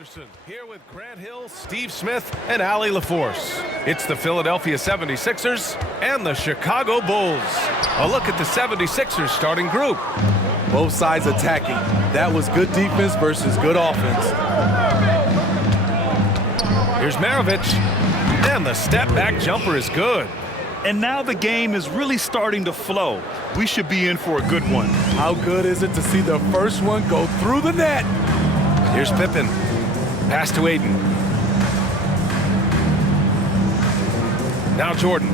Anderson here with Grant Hill, Steve Smith, and Allie LaForce. It's the Philadelphia 76ers and the Chicago Bulls. A look at the 76ers starting group. Both sides attacking. That was good defense versus good offense. Here's Maravich, and the step-back jumper is good. And now the game is really starting to flow. We should be in for a good one. How good is it to see the first one go through the net? Here's Pippen. Pass to Aiden. Now Jordan.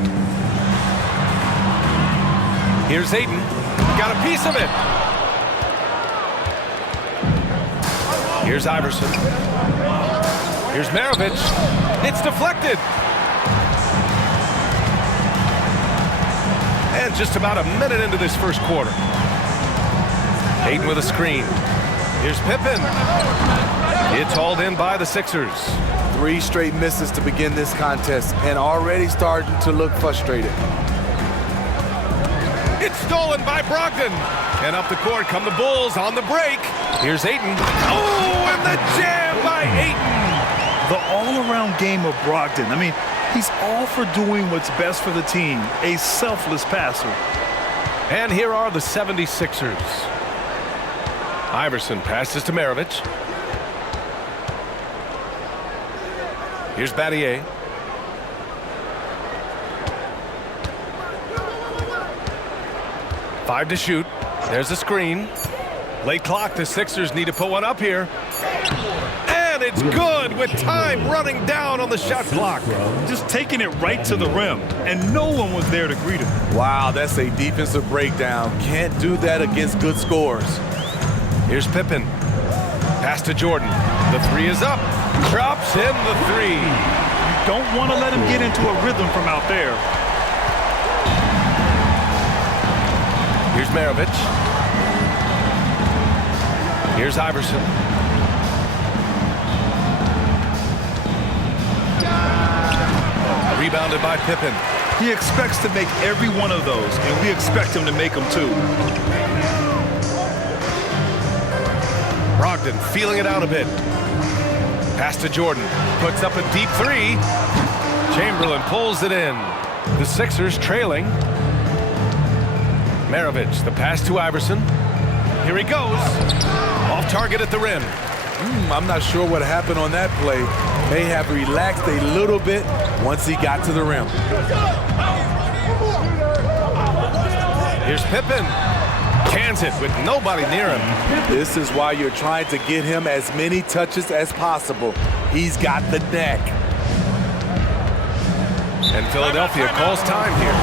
Here's Aiden. Got a piece of it. Here's Iverson. Here's Maravich. It's deflected. And just about a minute into this first quarter. Aiden with a screen. Here's Pippen. It's hauled in by the Sixers. 3 straight misses to begin this contest and already starting to look frustrated. It's stolen by Brogdon. And up the court come the Bulls on the break. Here's Ayton. Oh, and the jam by Ayton. The all-around game of Brogdon. I mean, he's all for doing what's best for the team. A selfless passer. And here are the 76ers. Iverson passes to Maravich. Here's Battier. Five to shoot. There's a screen. Late clock. The Sixers need to put one up here. And it's good with time running down on the shot clock. Just taking it right to the rim, and no one was there to greet him. Wow, that's a defensive breakdown. Can't do that against good scores. Here's Pippen. Pass to Jordan. The three is up. Drops in the three. You don't want to let him get into a rhythm from out there. Here's Maravich. Here's Iverson. Rebounded by Pippen. He expects to make every one of those, and we expect him to make them too. Brogdon feeling it out a bit. Pass to Jordan. Puts up a deep three. Chamberlain pulls it in. The Sixers trailing. Maravich, the pass to Iverson. Here he goes. Off target at the rim. I'm not sure what happened on that play. May have relaxed a little bit once he got to the rim. Here's Pippen. Cans it with nobody near him. This is why you're trying to get him as many touches as possible. He's got the neck. And Philadelphia calls time here.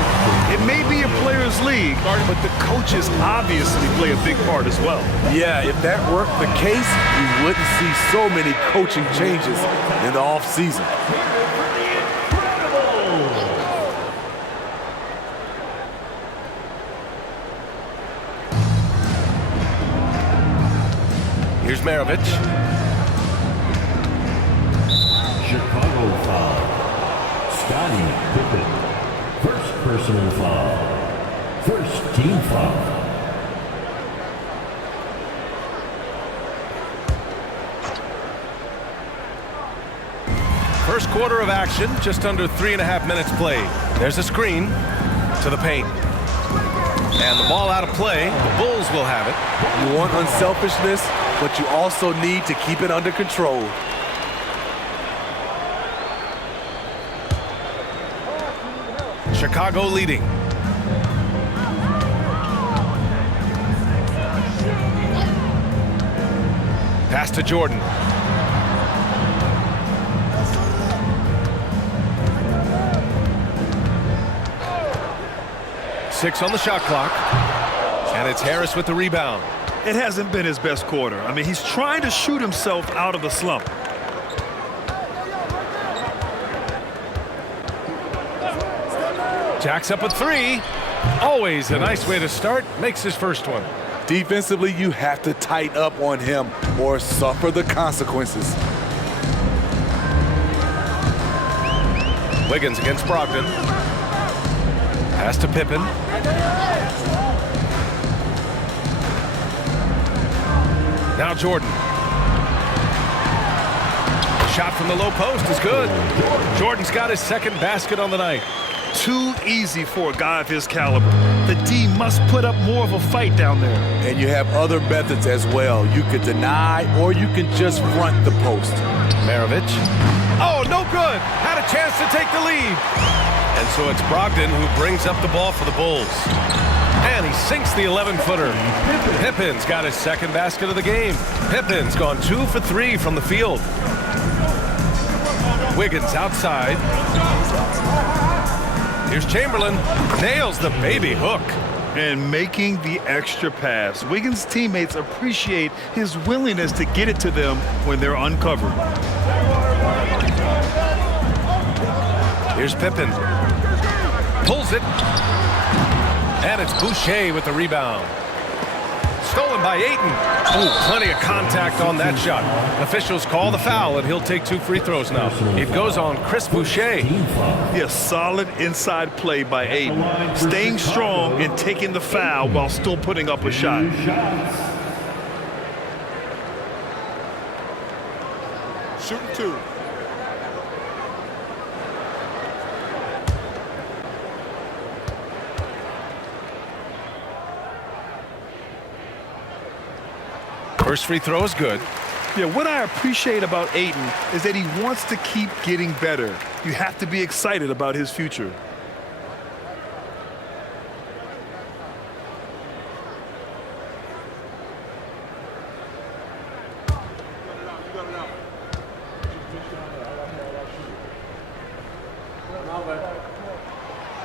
It may be a players' league, but the coaches obviously play a big part as well. Yeah, if that weren't the case, you wouldn't see so many coaching changes in the offseason. Here's Maravich. Chicago foul. Scottie Pippen. First personal foul. First team foul. First quarter of action, just under 3.5 minutes played. There's a screen to the paint. And the ball out of play. The Bulls will have it. You want unselfishness, but you also need to keep it under control. Chicago leading. Pass to Jordan. Six on the shot clock. And it's Harris with the rebound. It hasn't been his best quarter. I mean, he's trying to shoot himself out of the slump. Jacks up a three. Always a nice way to start. Makes his first one. Defensively, you have to tighten up on him or suffer the consequences. Wiggins against Brogdon. Pass to Pippen. Now Jordan. shot from the low post is good. Jordan's got his second basket on the night. Too easy for a guy of his caliber. The D must put up more of a fight down there. And you have other methods as well. You could deny or you can just front the post. Maravich. Oh, no good. Had a chance to take the lead. And so it's Brogdon who brings up the ball for the Bulls. And he sinks the 11-footer. Pippen's got his second basket of the game. Pippen's gone 2 for 3 from the field. Wiggins outside. Here's Chamberlain. Nails the baby hook. And making the extra pass. Wiggins' teammates appreciate his willingness to get it to them when they're uncovered. Here's Pippen. Pulls it. And it's Boucher with the rebound. Stolen by Ayton. Ooh, plenty of contact on that shot. Officials call the foul, and he'll take 2 free throws now. It goes on Chris Boucher. Yes, solid inside play by Ayton. Staying strong and taking the foul while still putting up a shot. Shooting 2. First free throw is good. Yeah, what I appreciate about Ayton is that he wants to keep getting better. You have to be excited about his future.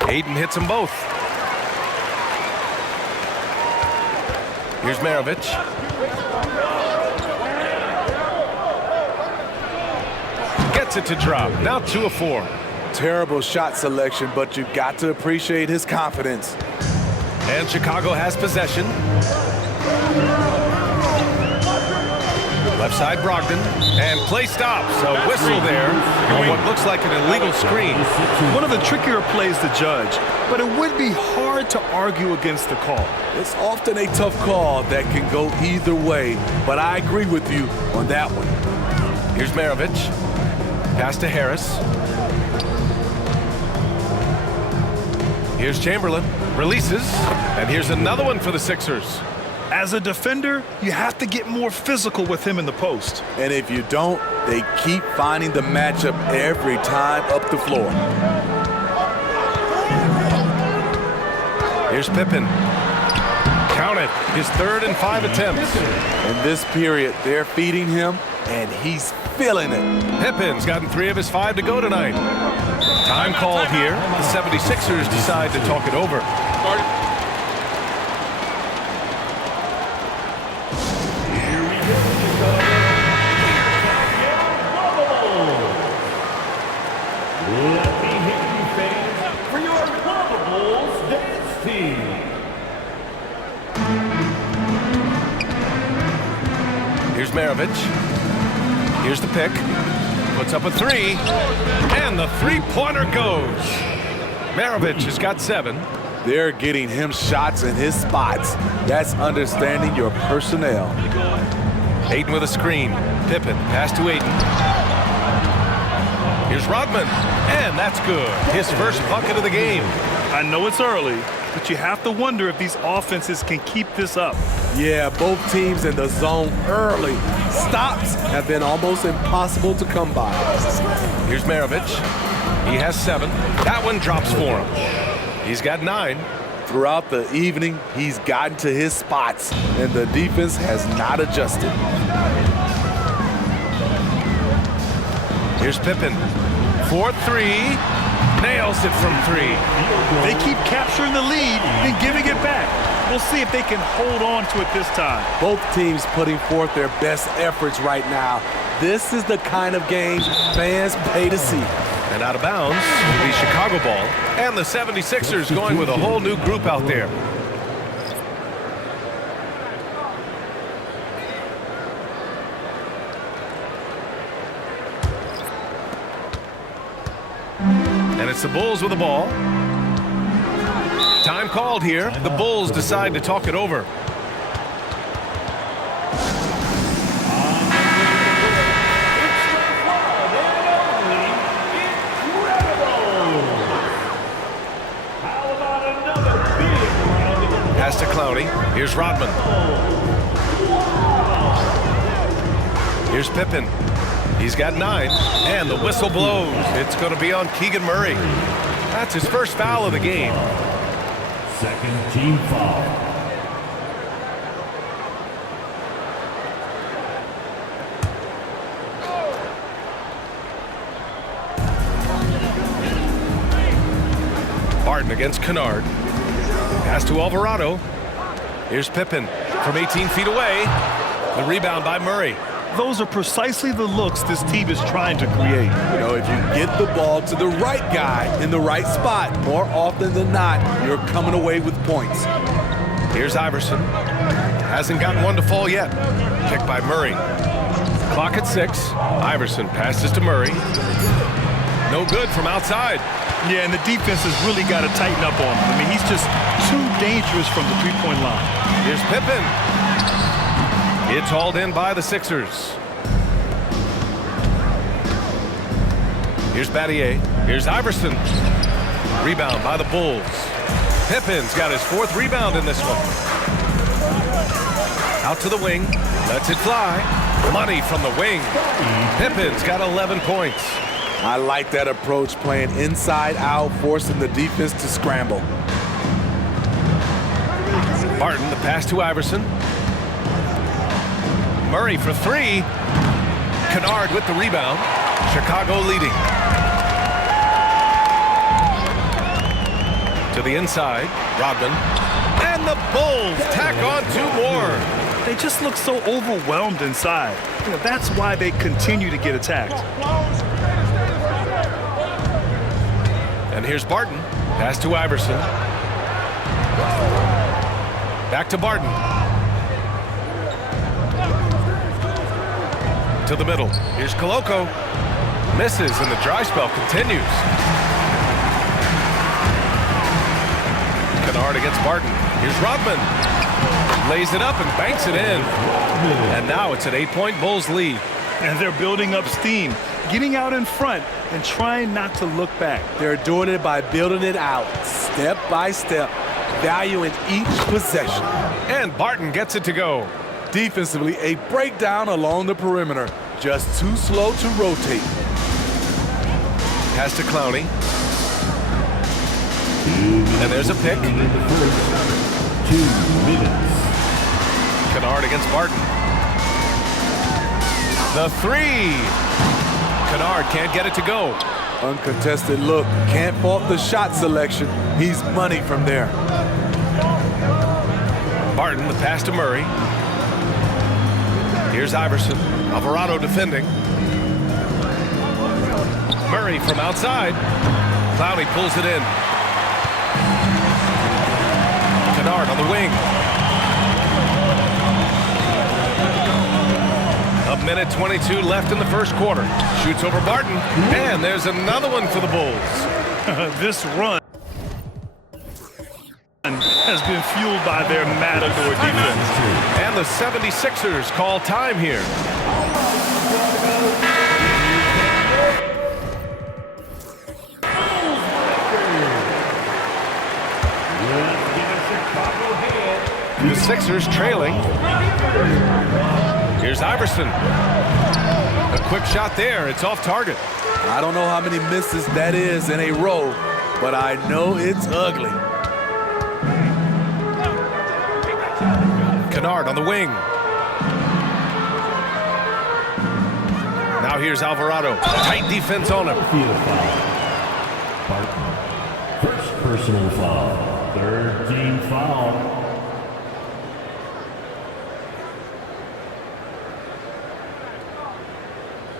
Ayton hits them both. Here's Maravich. Gets it to drop. Now 2 of 4. Terrible shot selection, but you've got to appreciate his confidence. And Chicago has possession. Left side Brogdon. And play stops. A whistle there on what looks like an illegal screen. One of the trickier plays to judge, but it would be hard to argue against the call. It's often a tough call that can go either way, but I agree with you on that one. Here's Maravich. Pass to Harris. Here's Chamberlain. Releases. And here's another one for the Sixers. As a defender, you have to get more physical with him in the post. And if you don't, they keep finding the matchup every time up the floor. Here's Pippen. Count it. His 3rd and 5 attempts. In this period, they're feeding him, and he's feeling it. Pippen's gotten 3 of his 5 to go tonight. Time called here. The 76ers decide to talk it over. Let me hear you fans for your Bulls dance team. Here's Maravich. Here's the pick. Puts up a 3. And the 3-pointer goes. Maravich has got 7. They're getting him shots in his spots. That's understanding your personnel. Ayton with a screen. Pippen. Pass to Ayton. Here's Rodman. And that's good. His first bucket of the game. I know it's early, but you have to wonder if these offenses can keep this up. Yeah, both teams in the zone early. Stops have been almost impossible to come by. Here's Maravich. He has 7. That one drops for him. He's got 9. Throughout the evening, he's gotten to his spots, and the defense has not adjusted. Here's Pippen. 4-3. Nails it from 3. They keep capturing the lead and giving it back. We'll see if they can hold on to it this time. Both teams putting forth their best efforts right now. This is the kind of game fans pay to see. And out of bounds, will be Chicago ball. And the 76ers going with a whole new group out there. And it's the Bulls with the ball. Time called here. The Bulls decide to talk it over. Here's Rodman. Here's Pippen. He's got 9, and the whistle blows. It's going to be on Keegan Murray. That's his first foul of the game. Second team foul. Barton against Kennard. Pass to Alvarado. Here's Pippen from 18 feet away. The rebound by Murray. Those are precisely the looks this team is trying to create. You know, if you get the ball to the right guy in the right spot, more often than not, you're coming away with points. Here's Iverson. Hasn't gotten one to fall yet. Picked by Murray. Clock at 6. Iverson passes to Murray. No good from outside. Yeah, and the defense has really got to tighten up on him. I mean, he's just too dangerous from the three-point line. Here's Pippen. It's hauled in by the Sixers. Here's Battier. Here's Iverson. Rebound by the Bulls. Pippen's got his 4th rebound in this one. Out to the wing. Lets it fly. Money from the wing. Pippen's got 11 points. I like that approach, playing inside out, forcing the defense to scramble. Barton, the pass to Iverson. Murray for 3. Kennard with the rebound. Chicago leading. To the inside, Rodman. And the Bulls tack on 2 more. They just look so overwhelmed inside. You know, that's why they continue to get attacked. And here's Barton. Pass to Iverson. Back to Barton. To the middle. Here's Koloko. Misses, and the dry spell continues. Kennard against Barton. Here's Rodman. Lays it up and banks it in. And now it's an 8-point Bulls lead. And they're building up steam, getting out in front and trying not to look back. They're doing it by building it out, step by step, valuing each possession. And Barton gets it to go. Defensively, a breakdown along the perimeter. Just too slow to rotate. Pass to Clowney. And there's a pick. 2 minutes. Kennard against Barton. The 3. Kennard can't get it to go. Uncontested look. Can't fault the shot selection. He's money from there. Barton, the pass to Murray. Here's Iverson. Alvarado defending. Murray from outside. Clowney pulls it in. Kennard on the wing. 1:22 left in the first quarter. Shoots over Barton. And there's another one for the Bulls. This run has been fueled by their matador defense. And the 76ers call time here. The Sixers trailing. Here's Iverson. A quick shot there. It's off target. I don't know how many misses that is in a row, but I know it's ugly. Kennard on the wing. Now here's Alvarado. Tight defense on him. Field foul. Barton. First personal foul. 3rd team foul.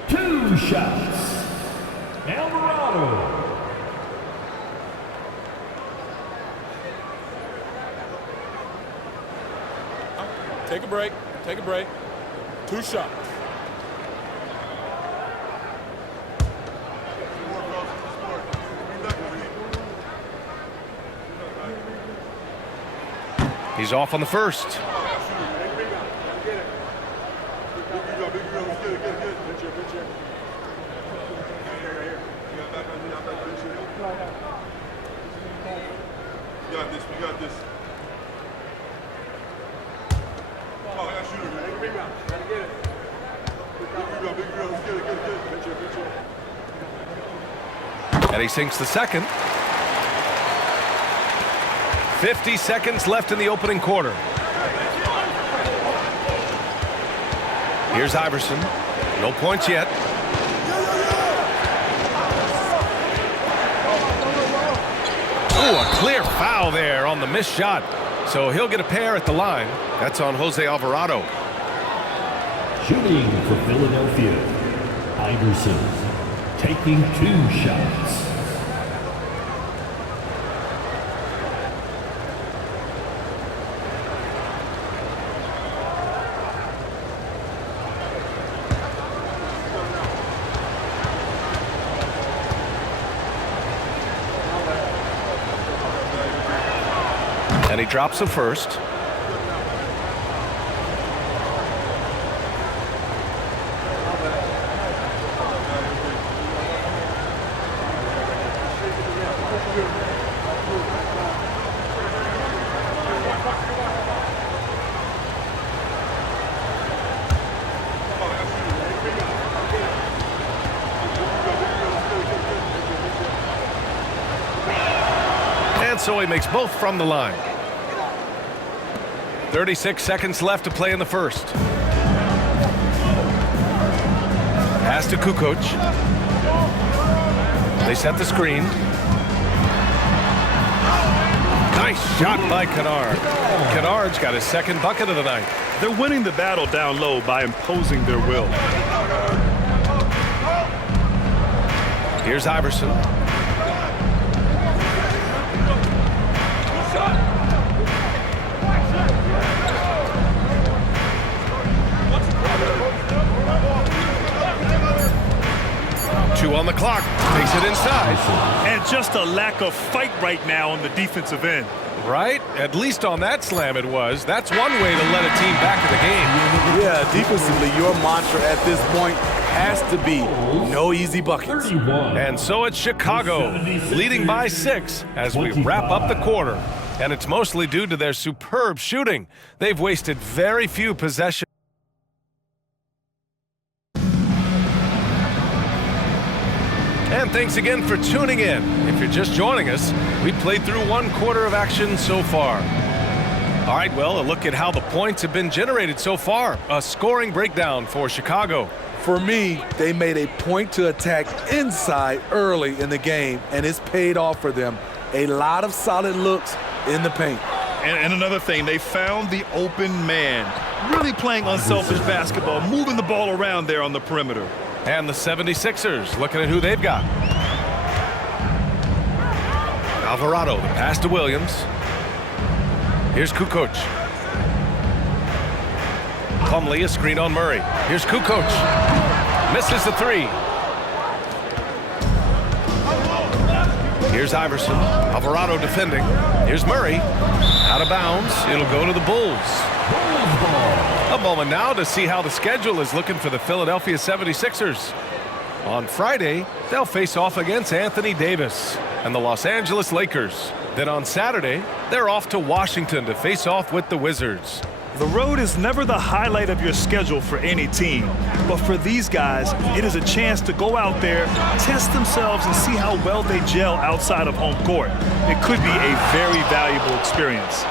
Two shots. Alvarado. Take a break. Take a break. 2 shots. He's off on the first. We got this. And he sinks the second. 50 seconds left in the opening quarter. Here's Iverson. No points yet. Oh, a clear foul there on the missed shot. So he'll get a pair at the line. That's on Jose Alvarado. Shooting for Philadelphia, Iverson taking 2 shots. And he drops the first. And so he makes both from the line. 36 seconds left to play in the first. Pass to Kukoc. They set the screen. Nice shot by Kennard. Kennard's got his second bucket of the night. They're winning the battle down low by imposing their will. Here's Iverson. Two on the clock. Takes it inside. And just a lack of fight right now on the defensive end. Right? At least on that slam it was. That's one way to let a team back in the game. Yeah, defensively, your mantra at this point has to be no easy buckets. 31. And so it's Chicago, leading by 6 as we wrap up the quarter. And it's mostly due to their superb shooting. They've wasted very few possessions. And thanks again for tuning in. If you're just joining us, we played through 1 quarter of action so far. All right, well, a look at how the points have been generated so far. A scoring breakdown for Chicago. For me, they made a point to attack inside early in the game, and it's paid off for them. A lot of solid looks in the paint. And another thing, they found the open man. Really playing unselfish basketball, moving the ball around there on the perimeter. And the 76ers, looking at who they've got. Alvarado, the pass to Williams. Here's Kukoc. Plumlee, a screen on Murray. Here's Kukoc. Misses the 3. Here's Iverson. Alvarado defending. Here's Murray. Out of bounds. It'll go to the Bulls. A moment now to see how the schedule is looking for the Philadelphia 76ers. On Friday, they'll face off against Anthony Davis and the Los Angeles Lakers. Then on Saturday, they're off to Washington to face off with the Wizards. The road is never the highlight of your schedule for any team. But for these guys, it is a chance to go out there, test themselves, and see how well they gel outside of home court. It could be a very valuable experience.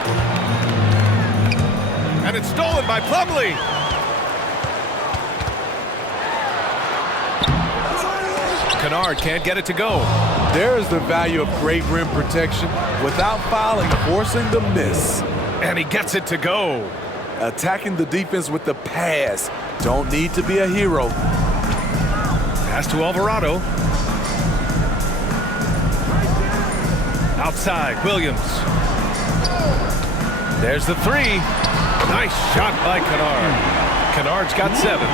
And it's stolen by Plumlee. Kennard can't get it to go. There is the value of great rim protection without fouling, forcing the miss. And he gets it to go. Attacking the defense with the pass. Don't need to be a hero. Pass to Alvarado. Outside, Williams. There's the 3. Nice shot by Kennard. Kennard's got 7.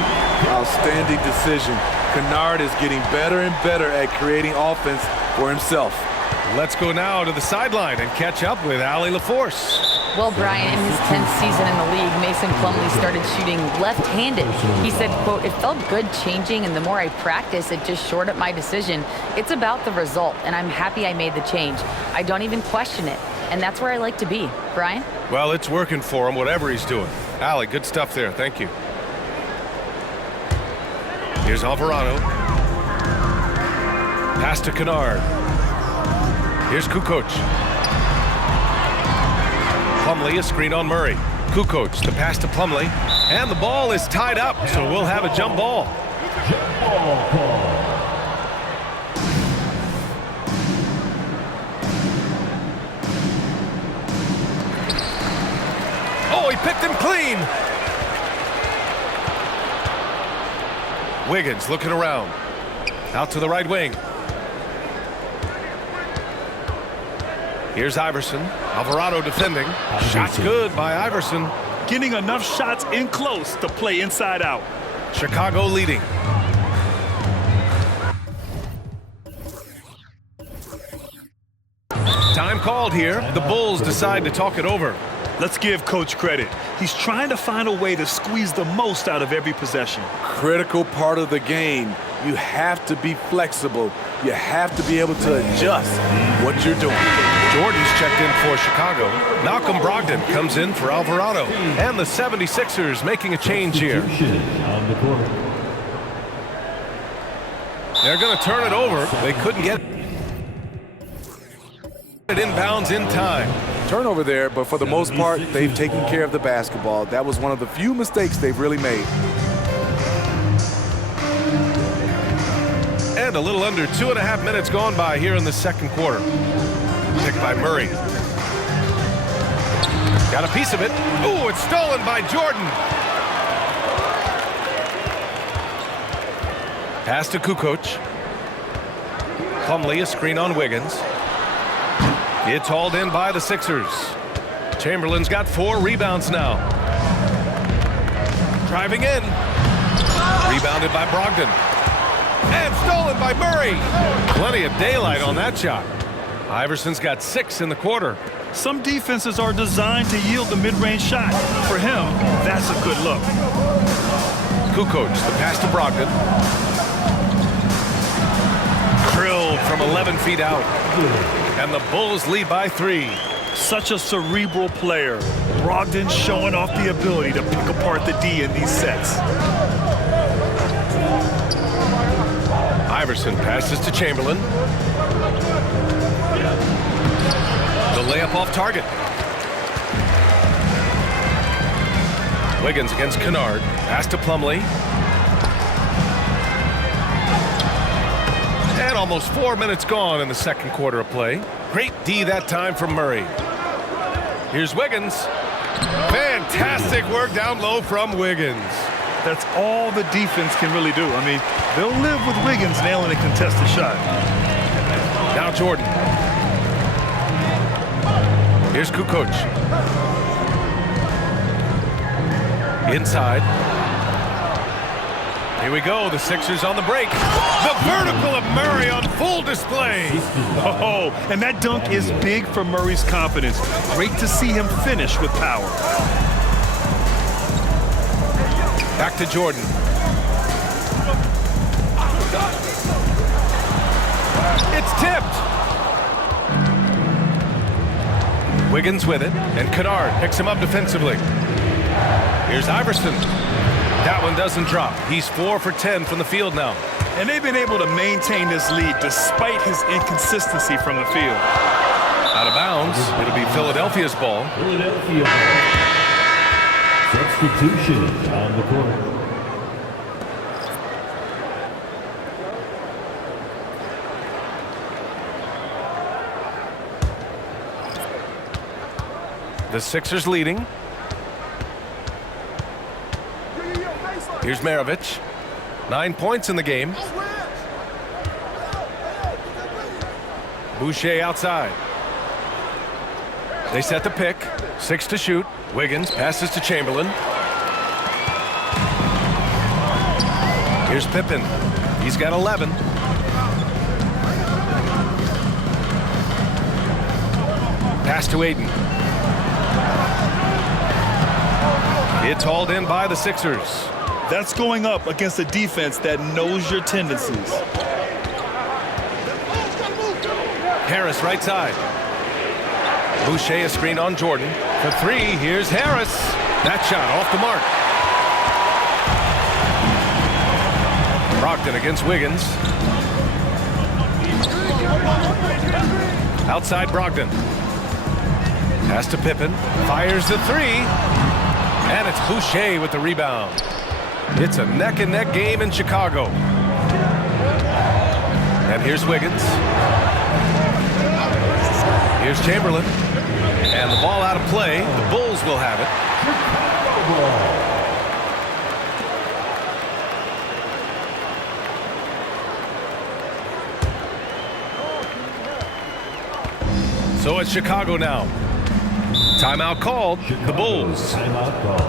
Outstanding decision. Kennard is getting better and better at creating offense for himself. Let's go now to the sideline and catch up with Allie LaForce. Well, Brian, in his 10th season in the league, Mason Plumlee started shooting left-handed. He said, quote, "It felt good changing, and the more I practice, it just shored up my decision. It's about the result, and I'm happy I made the change. I don't even question it, and that's where I like to be." Brian? Well, it's working for him, whatever he's doing. Allie, good stuff there. Thank you. Here's Alvarado. Pass to Kennard. Here's Kukoc. Plumlee, a screen on Murray. Kukoc, the pass to Plumlee. And the ball is tied up, so we'll have a jump ball. Jump ball call. Oh, he picked him clean. Wiggins looking around. Out to the right wing. Here's Iverson. Alvarado defending. Shot's good by Iverson. Getting enough shots in close to play inside out. Chicago leading. Time called here. The Bulls decide to talk it over. Let's give Coach credit. He's trying to find a way to squeeze the most out of every possession. Critical part of the game. You have to be flexible. You have to be able to adjust what you're doing. Jordan's checked in for Chicago. Malcolm Brogdon comes in for Alvarado. And the 76ers making a change here. On the court. They're going to turn it over. They couldn't get it inbounds in time. Turnover there, but for the most part, they've taken care of the basketball. That was one of the few mistakes they've really made. And a little under 2.5 minutes gone by here in the second quarter. Picked by Murray. Got a piece of it. Ooh, it's stolen by Jordan. Pass to Kukoc. Plumlee, a screen on Wiggins. It's hauled in by the Sixers. Chamberlain's got 4 rebounds now. Driving in. Rebounded by Brogdon. And stolen by Murray. Plenty of daylight on that shot. Iverson's got 6 in the quarter. Some defenses are designed to yield the mid-range shot. For him, that's a good look. Kukoc, the pass to Brogdon. Drilled from 11 feet out. And the Bulls lead by 3. Such a cerebral player. Brogdon showing off the ability to pick apart the D in these sets. Iverson passes to Chamberlain. The layup off target. Wiggins against Kennard. Pass to Plumlee. And almost 4 minutes gone in the second quarter of play. Great D that time from Murray. Here's Wiggins. Fantastic work down low from Wiggins. That's all the defense can really do. I mean, they'll live with Wiggins nailing a contested shot. Now Jordan. Here's Kukoc. Inside. Here we go, the Sixers on the break. The vertical of Murray on full display. Oh, and that dunk is big for Murray's confidence. Great to see him finish with power. Back to Jordan. It's tipped. Wiggins with it, and Kennard picks him up defensively. Here's Iverson. That one doesn't drop. He's 4 for 10 from the field now. And they've been able to maintain this lead despite his inconsistency from the field. Out of bounds. It'll be Philadelphia's ball. Philadelphia. Substitution on the court. The Sixers leading. Here's Maravich. 9 points in the game. Boucher outside. They set the pick. 6 to shoot. Wiggins passes to Chamberlain. Here's Pippen. He's got 11. Pass to Aiden. It's hauled in by the Sixers. That's going up against a defense that knows your tendencies. Harris right side. Boucher a screen on Jordan. For 3, here's Harris. That shot off the mark. Brogdon against Wiggins. Outside Brogdon. Pass to Pippen. Fires the three. And it's Boucher with the rebound. It's a neck-and-neck game in Chicago. And here's Wiggins. Here's Chamberlain. And the ball out of play. The Bulls will have it. So it's Chicago now. Timeout called. The Bulls. Timeout called.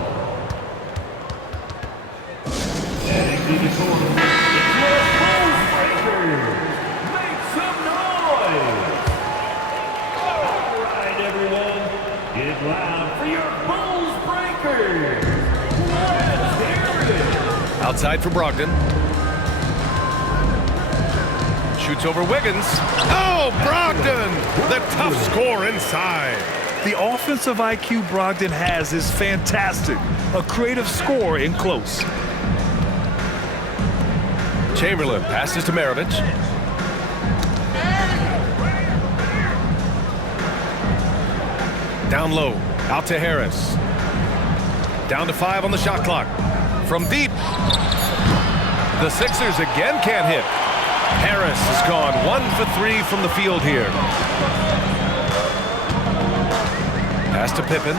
Heading to the corner. It's your Bulls Breakers. Make some noise. All right, everyone. Get loud for your Bulls Breakers. Let's hear it. Outside for Brogdon. Shoots over Wiggins. Oh, Brogdon! The tough score inside. The offensive IQ Brogdon has is fantastic. A creative score in close. Chamberlain passes to Maravich. Down low. Out to Harris. Down to 5 on the shot clock. From deep. The Sixers again can't hit. Harris has gone 1 for 3 from the field here. Pass to Pippen.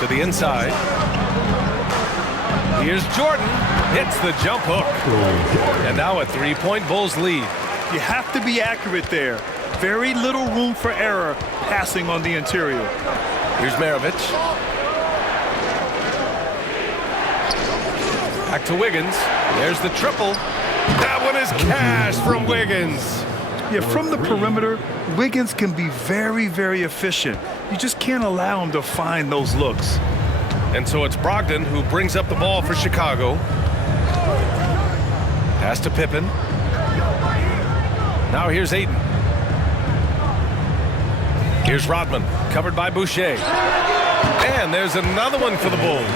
To the inside. Here's Jordan. Hits the jump hook. And now a 3-point Bulls lead. You have to be accurate there. Very little room for error passing on the interior. Here's Maravich. Back to Wiggins. There's the triple. That one is cash from Wiggins. Yeah, from the perimeter, Wiggins can be very, very efficient. You just can't allow him to find those looks. And so it's Brogdon who brings up the ball for Chicago. Pass to Pippen. Now here's Ayton. Here's Rodman, covered by Boucher. And there's another one for the Bulls.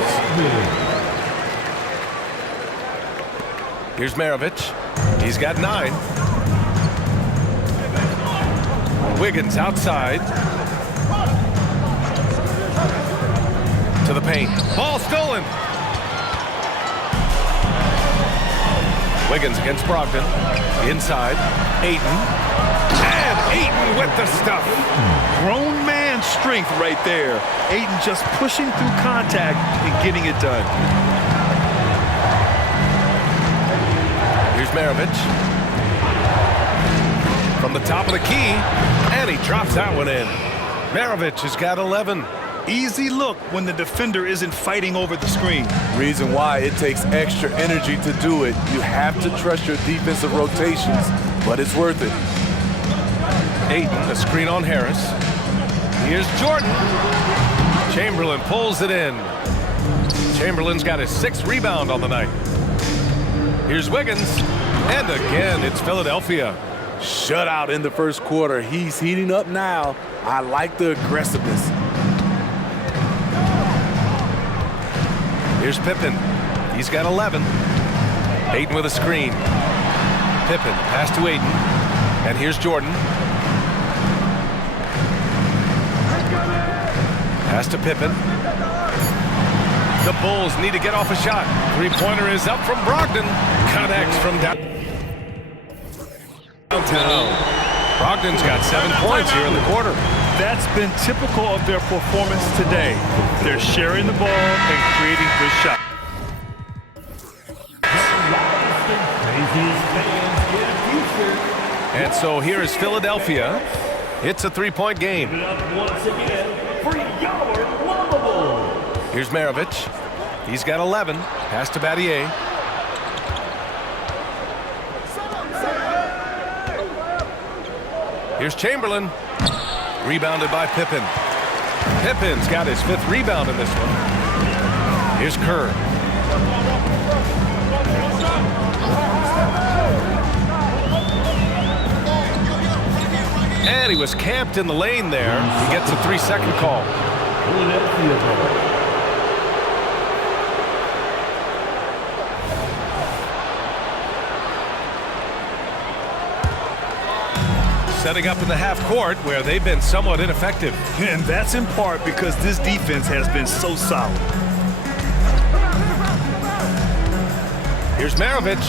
Here's Maravich. He's got 9. Wiggins outside. To the paint. Ball stolen. Wiggins against Brogdon. Inside. Ayton. And Ayton with the stuff. Grown man strength right there. Ayton just pushing through contact and getting it done. Here's Maravich. From the top of the key. And he drops that one in. Maravich has got 11. Easy look when the defender isn't fighting over the screen. Reason why it takes extra energy to do it. You have to trust your defensive rotations, but it's worth it. Ayton, a screen on Harris. Here's Jordan. Chamberlain pulls it in. Chamberlain's got his 6th rebound on the night. Here's Wiggins. And again, it's Philadelphia. Shutout in the first quarter. He's heating up now. I like the aggressiveness. Here's Pippen. He's got 11. Ayton with a screen. Pippen, pass to Ayton. And here's Jordan. Pass to Pippen. The Bulls need to get off a shot. 3-pointer is up from Brogdon. Connects from downtown. Brogdon's got 7 points here in the quarter. That's been typical of their performance today. They're sharing the ball and creating good shots. And so here is Philadelphia. It's a 3-point game. Once again for your Lavables. Here's Maravich. He's got 11. Pass to Battier. Here's Chamberlain. Rebounded by Pippen. Pippen's got his 5th rebound in this one. Here's Kerr. And he was camped in the lane there. He gets a 3-second call. setting up in the half court where they've been somewhat ineffective. And that's in part because this defense has been so solid. Here's Maravich.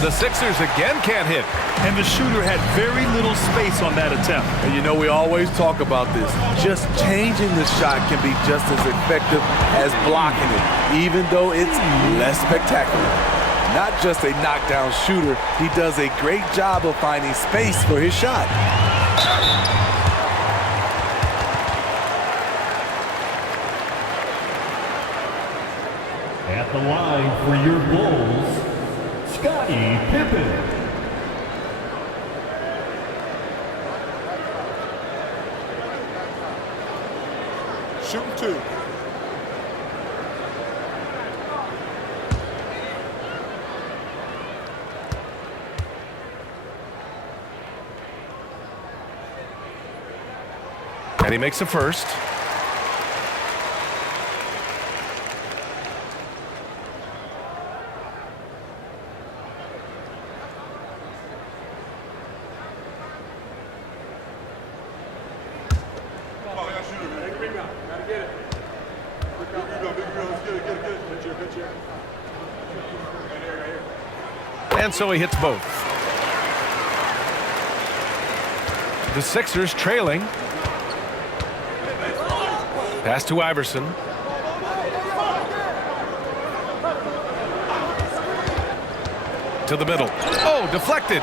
The Sixers again can't hit. And the shooter had very little space on that attempt. And you know, we always talk about this. Just changing the shot can be just as effective as blocking it, even though it's less spectacular. Not just a knockdown shooter, he does a great job of finding space for his shot. At the line for your Bulls, Scottie Pippen. Shooting 2. And he makes a first. And so he hits both. The Sixers trailing. Pass to Iverson. To the middle. Oh, deflected.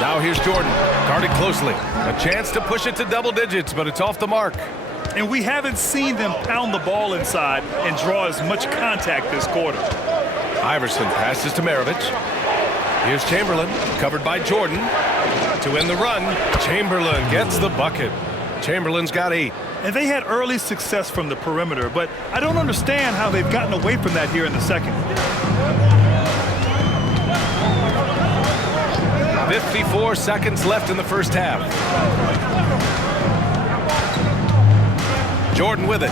Now here's Jordan, guarded closely. A chance to push it to double digits, but it's off the mark. And we haven't seen them pound the ball inside and draw as much contact this quarter. Iverson passes to Maravich. Here's Chamberlain, covered by Jordan. To end the run, Chamberlain gets the bucket. Chamberlain's got 8. And they had early success from the perimeter, but I don't understand how they've gotten away from that here in the second. 54 seconds left in the first half. Jordan with it.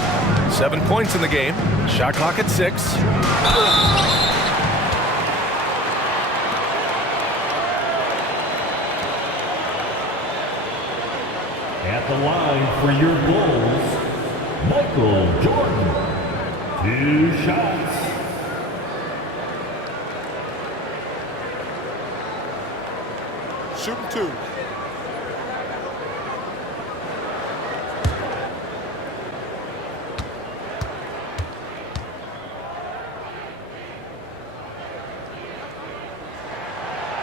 7 points in the game. Shot clock at 6. At the line for your Bulls, Michael Jordan. 2 shots. Shooting 2.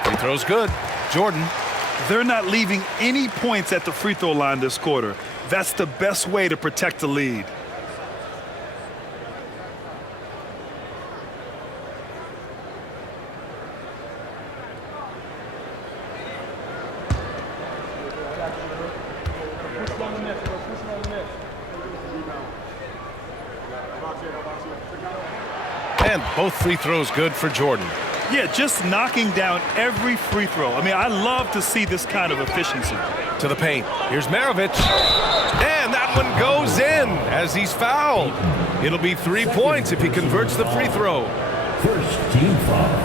Free throw's good. Jordan. They're not leaving any points at the free throw line this quarter. That's the best way to protect the lead. And both free throws good for Jordan. Yeah, just knocking down every free throw. I mean, I love to see this kind of efficiency. To the paint. Here's Maravich. And that one goes in as he's fouled. It'll be 3 points if he converts the free throw. First team foul.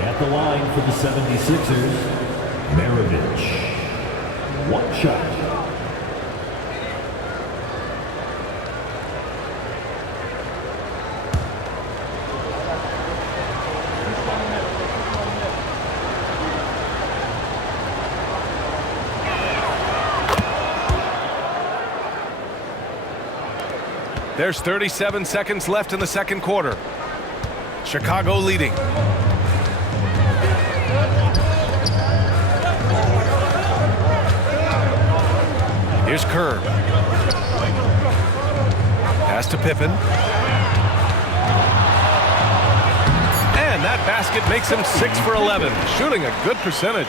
At the line for the 76ers, Maravich. 1 shot. There's 37 seconds left in the second quarter. Chicago leading. Here's Kerr. Pass to Pippen. And that basket makes him 6 for 11, shooting a good percentage.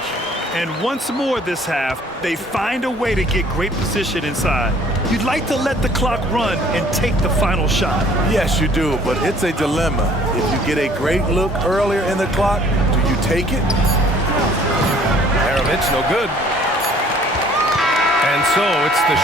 And once more this half, they find a way to get great position inside. You'd like to let the clock run and take the final shot. Yes, you do, but it's a dilemma. If you get a great look earlier in the clock, do you take it? Maravich, no good. And so it's the